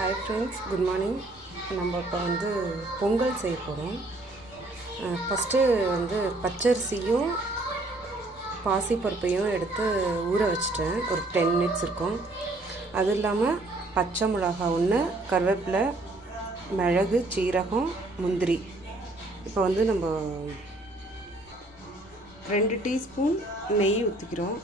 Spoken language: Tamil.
Hi friends, good morning. நம்ம இப்போ பொங்கல் செய்ய போகிறோம். ஃபஸ்ட்டு பச்சரிசியும் பாசிப்பருப்பையும் எடுத்து ஊற வச்சிட்டேன். ஒரு 10 மினிட்ஸ் இருக்கும். அது இல்லாமல் பச்சை மிளகா ஒன்று, கருவேப்பிலை, மிளகு, சீரகம், முந்திரி. இப்போ நம்ம 2 டீஸ்பூன் நெய் ஊற்றிக்கிறோம்.